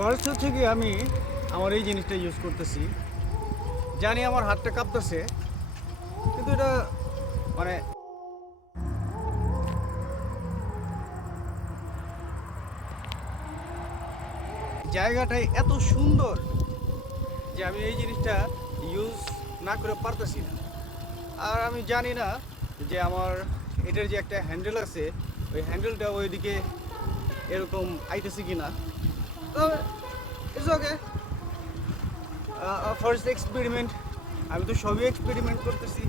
First হচ্ছে কি আমি আমার এই জিনিসটা ইউজ করতেছি, জানি আমার হাতটা কাঁপতেছে, কিন্তু এটা মানে জায়গাটাই এত সুন্দর যে আমি এই জিনিসটা ইউজ না করে পারতেছি না। আর আমি জানি না যে আমার এটার যে একটা হ্যান্ডেল আছে ওই হ্যান্ডেলটা ওইদিকে এরকম আইতেছে কি না। তবে ইটস ওকে, ফার্স্ট এক্সপেরিমেন্ট, আমি তো সবই এক্সপেরিমেন্ট করতেছি,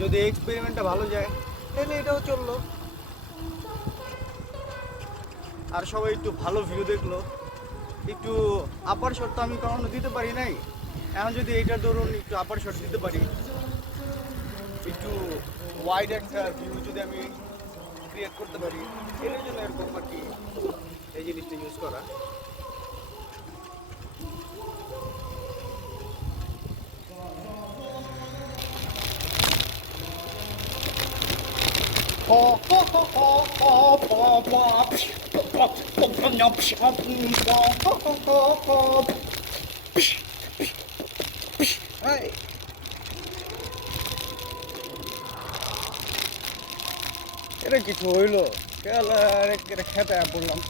যদি এক্সপেরিমেন্টটা ভালো যায় তাহলে এটাও চললো। আর সবাই একটু ভালো ভিউ দেখলো, একটু আপার শট তো আমি কখনো দিতে পারি নাই, এখন যদি এইটার ধরুন একটু আপার শট দিতে পারি, একটু ওয়াইড একটা ভিউ যদি আমি ক্রিয়েট করতে পারি, এর জন্য এরকম আর কি এই জিনিসটা ইউজ করা। এই, এটা কিছু হইলো, খেতে পড়লাম।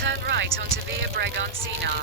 Turn right onto Via Bregoncina.